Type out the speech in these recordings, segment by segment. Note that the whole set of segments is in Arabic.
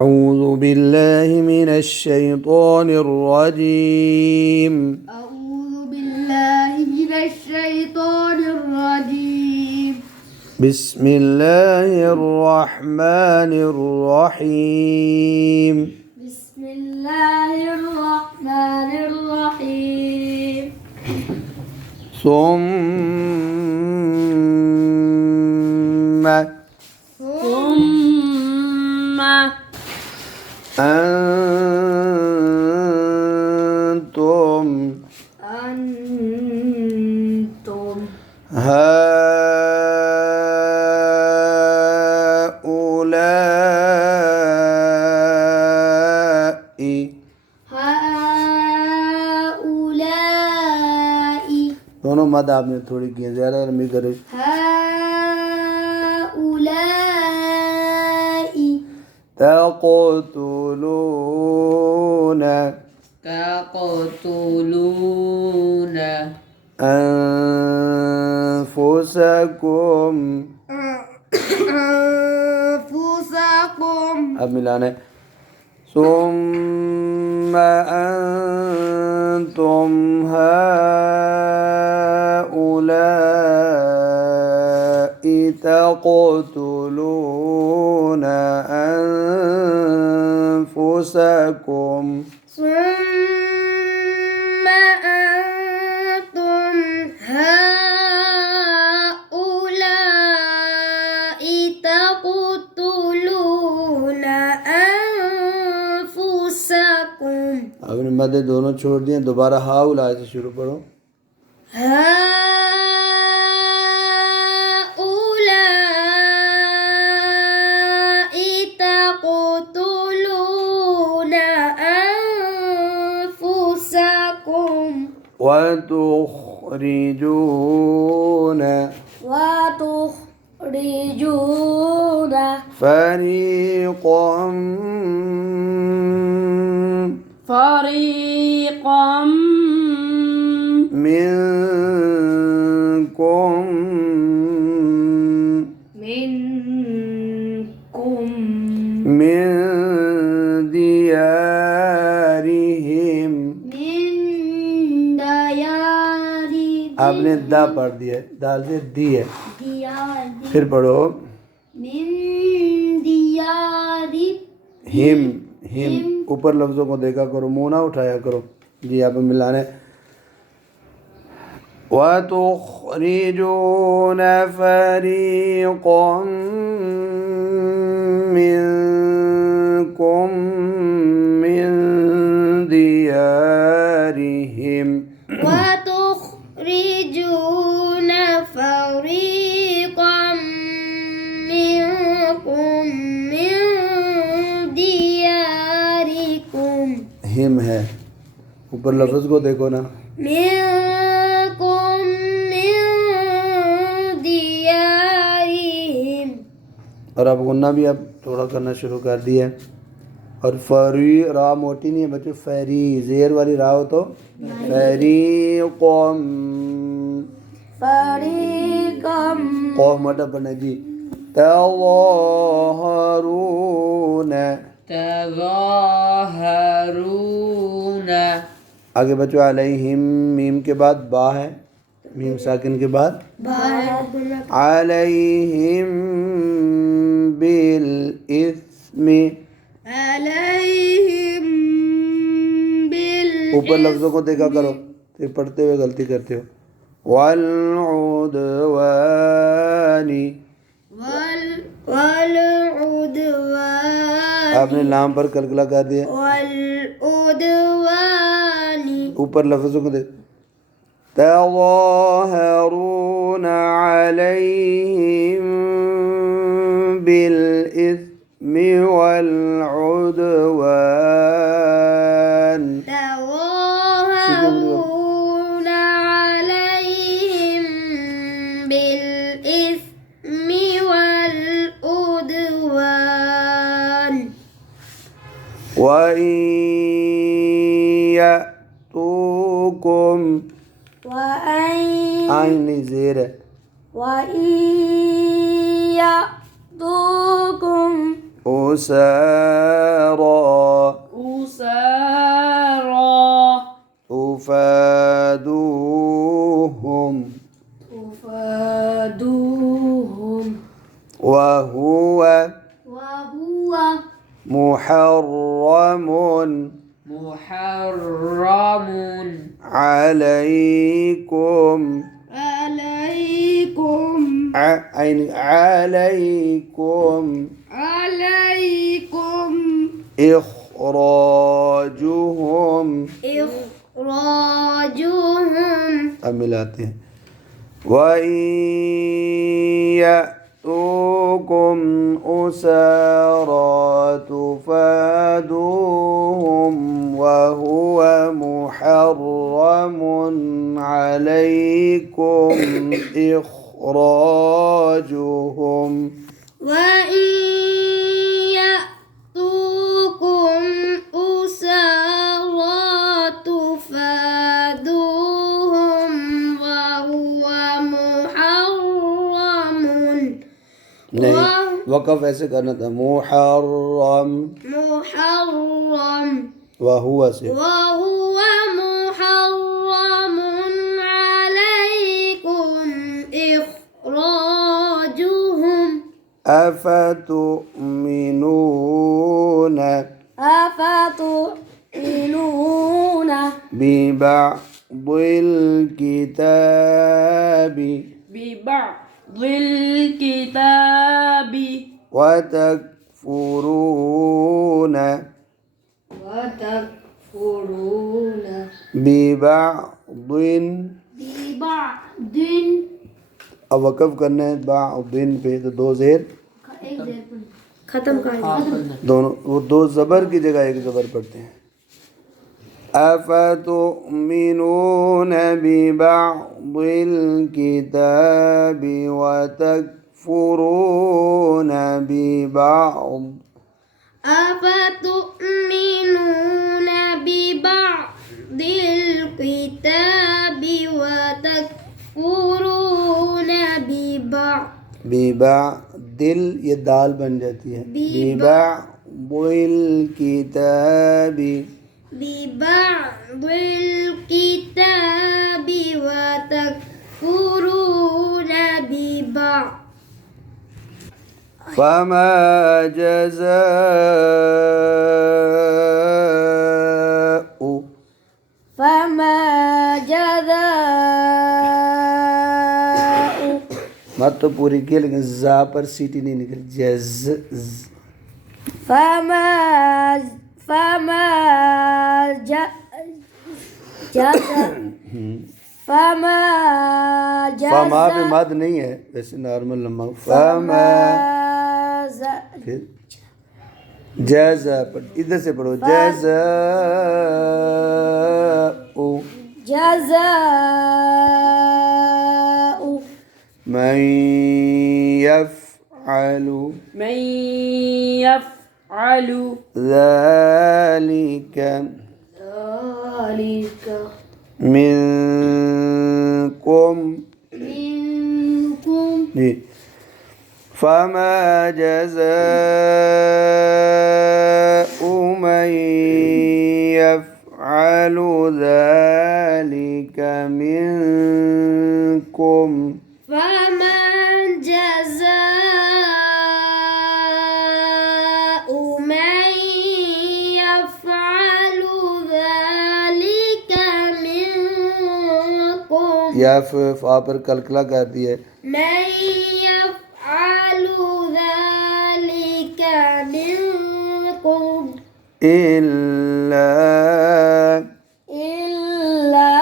أعوذ بالله من الشيطان الرجيم. أعوذ بالله من الشيطان الرجيم. بسم الله الرحمن الرحيم. بسم الله الرحمن الرحيم. ثم أنتم هؤلاء दोनों मद आपने थोड़ी की है, ज़्यादा लंबी करे। هؤلاء تقتلون أنفسكم أنفسكم अब मिलाना है। ثم أنتم هؤلاء تقتلون أنفسكم ثم أنتم هؤلاء تقتلون أنفسكم आपने मद दोनों छोड़ दिए, दोबारा हाउला से शुरू करो। هؤلاء تقتلون أنفسكم وتخرجون فريقا منكم من ديارهم आपने दा पढ़ दिया है, दाल से दी है, फिर पढ़ो हिम हिम ऊपर लफ्जों को देखा करो, मुंह ना उठाया करो जी। आप मिलाने وتخرجون فريقا منكم من ديارهم وتخرجون فريقا منكم من دياركم हिम है, ऊपर लफ्ज को देखो ना। منكم من ديارهم और अब गुन्ना भी अब थोड़ा करना शुरू कर दिया है। और फरी रा मोटी नहीं है बच्चों, फेरी जेर वाली रा हो तो फरीक़म कौफ मोटा पढ़ना जी। तज़ाहरून आगे बच्चों अलैहिम मीम के बाद बा है, मीम साकिन के बाद अलैहिम बिल इस्मी عليهم ऊपर लफ्जों को देखा करो, फिर पढ़ते हुए गलती करते हो। वल उदवानी والعدوان आपने लाम पर कलकला कर दिया, والعدوان ऊपर लफ्जों को देख। तज़ाहरून अलैहिम बिलइस्मि वल्उदवान تظاهرون عليهم بالإثم والعدوان وإن يأتوكم आइन नहीं ज़ेर है। وإن يأتوكم أسارى أسارى تفادوهم تفادوهم وهو وهو محرم محرم عليكم عليكم عليكم إخراجهم إخراجهم अब मिलाते हैं وإن يأتوكم أسارى تفادوهم وهو محرم عليكم إخراجهم وإن يأتوكم أسارى تفادوهم وهو محرم नहीं वक़फ़ ऐसे करना था मुहर्रम محرم वहुआ से وهو محرم عليكم إخراجهم أفتؤمنون أفتؤمنون ببعض الكتاب ببعض الكتاب وتكفرون وتكفرون ببعض ببعض अब वक़फ़ करना है बादिन पे तो दो ज़ेर खत्म कर दोनों वो दो ज़बर की जगह एक ज़बर पढ़ते हैं अफ़तुमिनून बिबअदिल किताबि वतकफुरून बिबअद أفتؤمنون ببعض الكتاب وتكفرون ببعض बिबअदिल ये दाल बन जाती है बिबअदिल किताबि ببعض الكتاب وتكفرون ببعض فما جزاء فما جزاء मत तो पूरी की लेकिन जा पर सीटी नहीं निकली فما فما فما फमा पे मद नहीं है वैसे नॉर्मल लम्बा फमा फिर जज़ा पर इधर से पढ़ो जज़ा جزاء من يفعل من يفعل ذلك ذلك منكم منكم जी فما جزاء من يفعل ذلك منكم فمن جزاء من يفعل ذلك منكم या फा पर कलकला कर दिया من يفعل ذلك منكم إلا إلا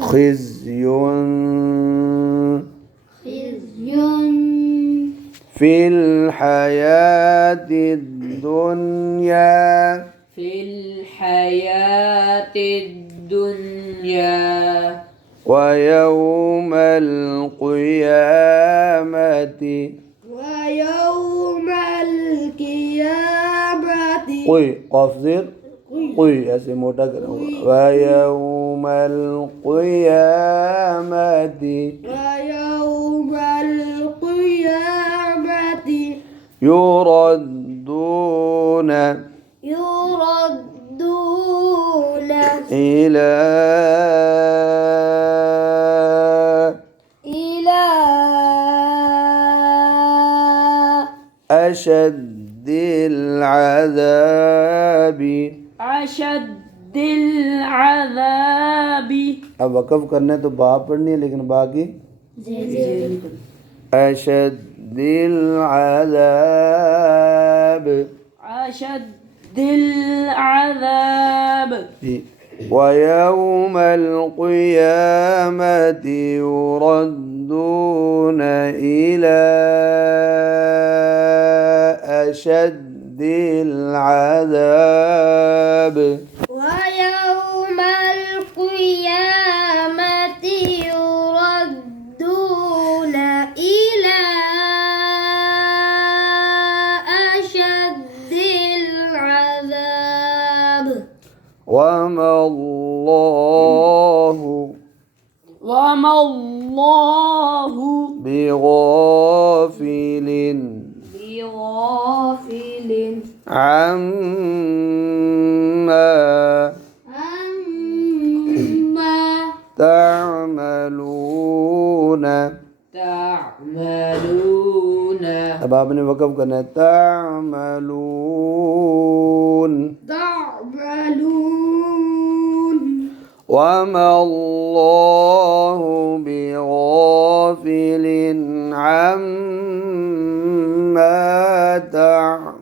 خزي خزي في الحياة الدنيا في الحياة الدنيا ويوم القيامة ويوم القيامة कोई कौफज़िर कोई ऐसे मोटा करूँगा वयौम القيامة ويوم القيامة يردون يردون إلى أشد العذاب. أشد العذاب अब वक़फ़ करने तो बा पढ़नी है लेकिन बाकी أشد العذاب. أشد العذاب ويوم القيامة يردون إلى أشد العذاب. ويوم القيامة يردون إلى أشد العذاب. وما الله بغافل بغافل عما عما تعملون. تعملون अब आपने वक़फ़ करना है تعملون. تعملون. وما الله بغافل عما تعملون.